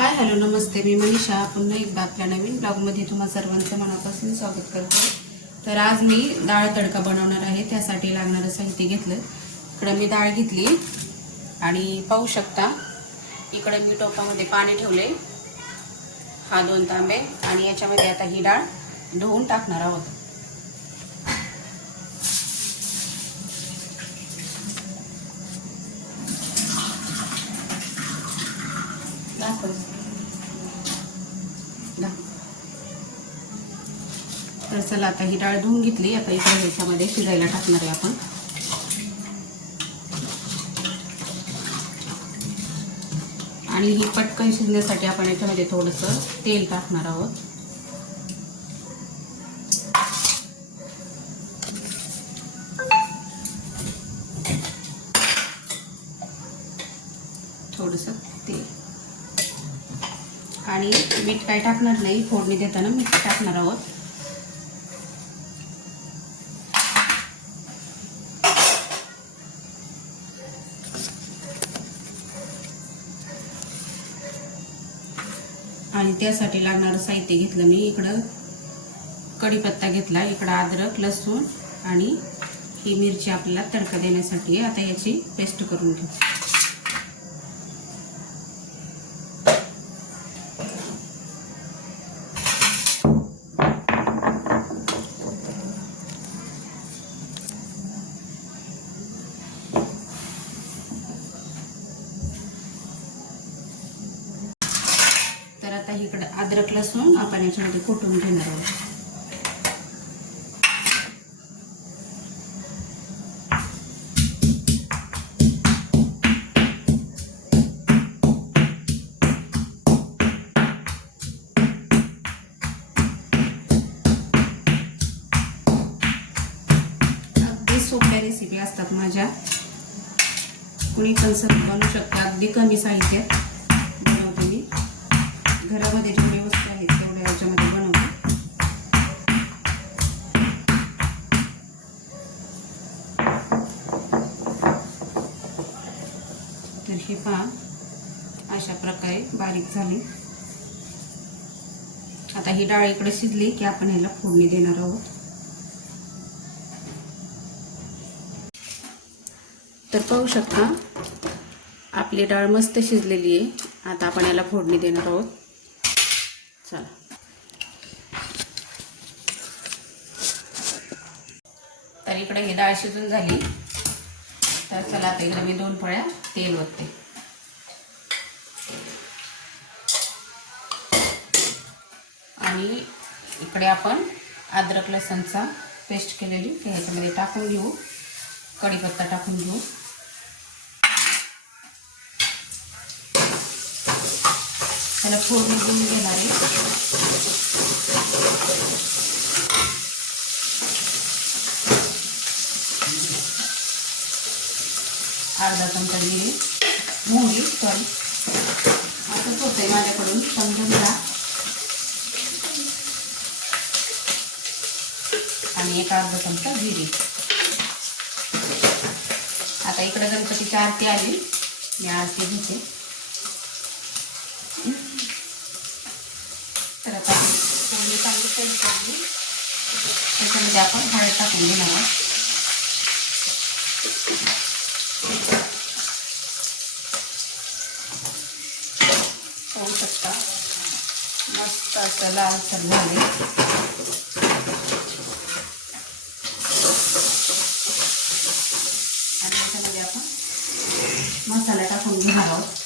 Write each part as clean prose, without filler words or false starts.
Hi hello नमस्ते, मी मनीषा पुन्हा एकदा आपल्या नवीन ब्लॉगमध्ये तुम्हा सर्वांचं मनापासून स्वागत करते। तर आज मी डाळ तडका बनवणार आहे। त्यासाठी लागणारं साहित्य घेतलं। इकडे मी डाळ घेतली आणि पाहू शकता इकडे मी टोपामध्ये पाणी ठेवले, हा 2 तांबे, आणि याच्यामध्ये आता ही डाळ धुवून टाकणार आहोत। तर चला आता ही डाळ धुवून घेतली। आता इकडे ह्याच्यामध्ये शिजायला टाकणार आहे आपण। आणि ही पटकन शिजण्यासाठी आपण याच्यामध्ये थोडंसं तेल टाकणार आहोत। थोडंसं तेल आणि मीठ काय टाकणार नाही, फोडणी देताना मीठ टाकणार आहोत। आणि त्यासाठी लागणारं साहित्य घेतलं मी। इकडं कढीपत्ता घेतला, इकडं अद्रक, लसूण आणि ही मिरची आपल्याला तडका देण्यासाठी आहे। आता याची पेस्ट करून घेऊ। तर आता इकडे अद्रक लसूण आपण याच्यामध्ये कुटून घेणार आहोत। अगदी सोप्या रेसिपी असतात माझ्या, कुणी पण बनवू शकता। अगदी कमी साहित्यात बनवते मी। घरामध्ये जेवढे वस्तू आहेत तेवढ्या याच्यामध्ये बनवते। तर हे पहा अशा प्रकारे बारीक झाली। आता ही डाळ इकडे शिजली की आपण ह्याला फोडणी देणार आहोत। तर पाहू शकता आपली डाळ मस्त शिजलेली आहे। आता आपण याला फोडणी देणार आहोत। चला तर इकडे ही डाळ शिजून झाली। तर चला आता इकडे मी 2 पळ्या तेल ओतते। आणि इकडे आपण अद्रक लसूणचा पेस्ट केलेली ते ह्याच्यामध्ये टाकून घेऊ। कढीपत्ता टाकून घेऊ। त्याला फोडणी देऊन घेणार आहे। अर्धा चमचा जिरे, मोहरी, सॉरी असंच होतंय माझ्याकडून, समजून घ्या। आणि एक अर्धा चमचा जिरे। आता इकडे गणपतीची आरती आली, मी आरती घेते। तर आता फोडणी चांगली फ्राय करून त्याच्यामध्ये आपण हळद टाकून घेणार आहोत। पाहू शकता मस्त असं लालसर झाले। आणि त्याच्यामध्ये आपण मसाला टाकून घेणार आहोत।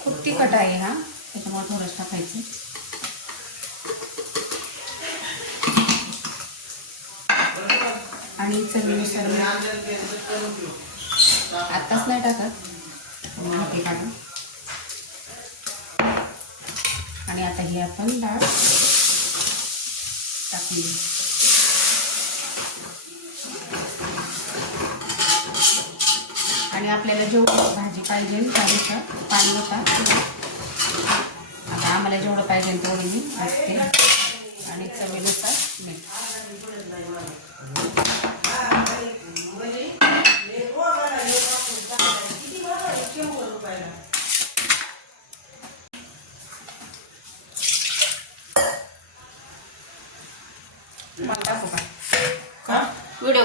खूप तिखट आहे हा, त्याच्यामुळे थोडंच टाकायचं। आणि चवीनुसार आत्ताच नाही टाकत, हाती काढून। आणि आता ही आपण डाळ टाकली। आणि आपल्याला जेवढी भाजी पाहिजे त्यानुसार पाणी होता। आता आम्हाला जेवढं पाहिजे तेवढं मी असते। आणि चवीनुसार मीठ।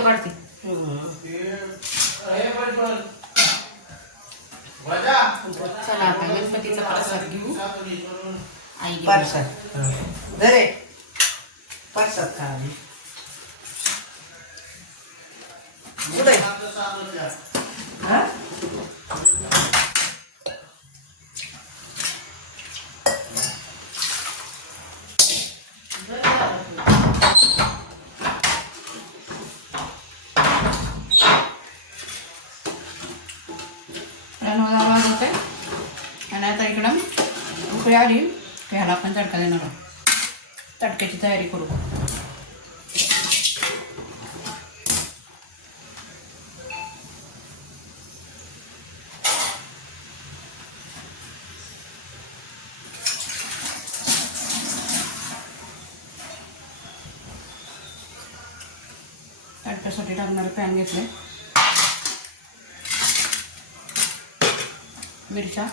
काढते. चला आता गणपतीचा प्रसाद घेऊ. आई घेऊ. प्रसाद खा. आणि आता इकडं उकळी आली ह्याला आपण तडका देणार आहोत. तडक्याची तयारी करू. तडक्यासाठी टाकणारं पॅन घेतले. मिरच्या,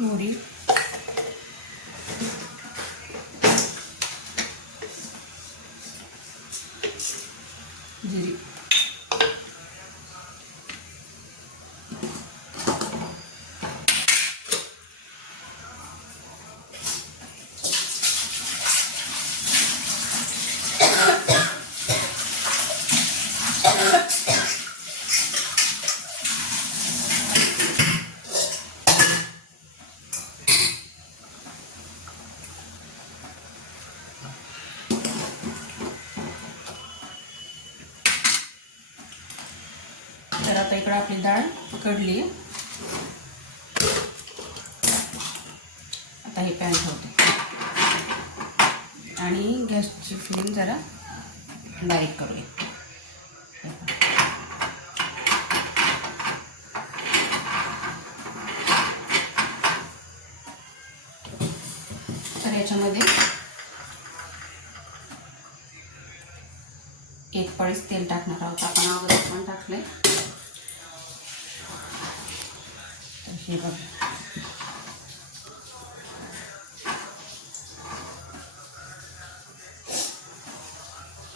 मोहरी, जिरी, तर आता इकडं आपली डाळ कडली. आता हे पॅन ठेवते आणि गॅसची फ्लेम जरा बारीक करूया. तर याच्यामध्ये 1 पळीच तेल टाकणार आहोत. आपण अगोदर पण टाकले. हे बघा,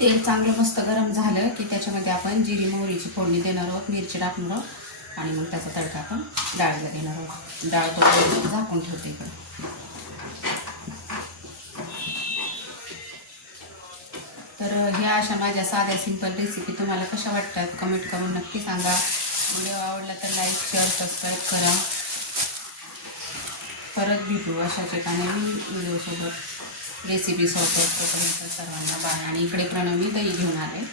तेल चांगलं मस्त गरम झालं की त्याच्यामध्ये आपण जिरी मोहरीची फोडणी देणार आहोत, मिरची टाकणार आहोत आणि मग त्याचा तडका आपण डाळीला देणार आहोत. डाळ तो झाकून ठेवते इकडे. तर ह्या अशा माझ्या साध्या सिंपल रेसिपी तुम्हाला कशा वाटतात कमेंट करून नक्की सांगा. व्हिडिओ आवडला तर लाईक, शेअर, सबस्क्राईब करा. परत भेटू अशाच एका नवीन व्हिडिओसोबत, रेसिपीसोबत. तोपर्यंत सर्वांना बाय. आणि इकडे प्रणवी दही घेऊन आले.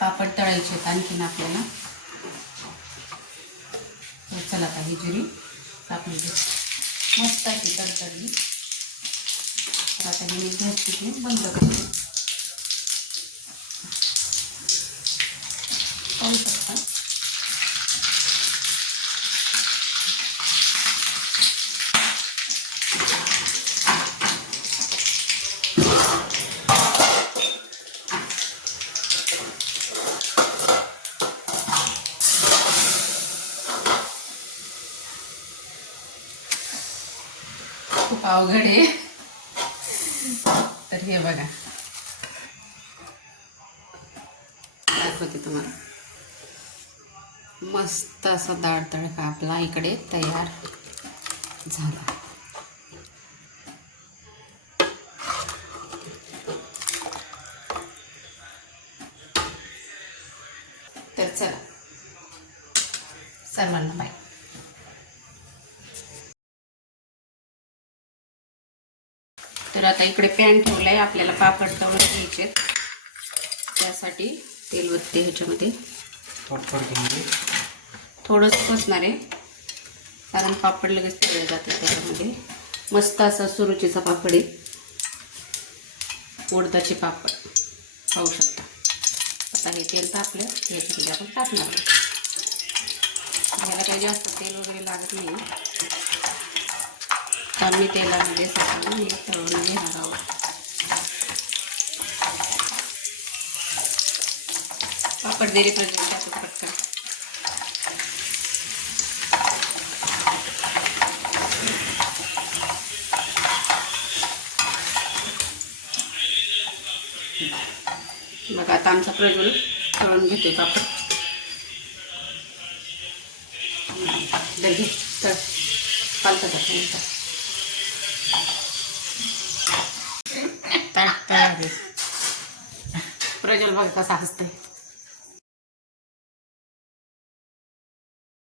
पापड तळायचे आहेत आणखीन आपल्याला. तर चला आता ही जिरी टाकली मस्त अशी तडतडली. तर आता मी गॅसची फ्लेम बंद करते. पाहू शकता खूप अवघड आहे. तर हे बघा दाखवते तुम्हाला. मस्त असा डाळ तडका आपला इकडे तयार झाला. तर चला सर्वांना बाय. तर आता इकडे पॅन ठेवलाय. आपल्याला पापड तळून घ्यायचे. त्यासाठी तेल वतते ह्याच्यामध्ये. थोडंच बसणार आहे कारण पापड लगेच तळले जाते त्याच्यामध्ये. मस्त असा सुरुचीचा पापड आहे. उडदाचे पापड पाहू शकता. आता हे तेल तापलं याच्यामध्ये आपण टाकणार. ह्याला काही जास्त तेल वगैरे लागत नाही. कमी तेलामध्ये सगळं हे तळून घेणार आहोत. पापड दिले पाहिजे त्याचं पटकन. बघा आता आमचा प्रज्वल तळून घेतोय कापूर. दही तर पालता प्रज्वल बघा कसा हसतंय.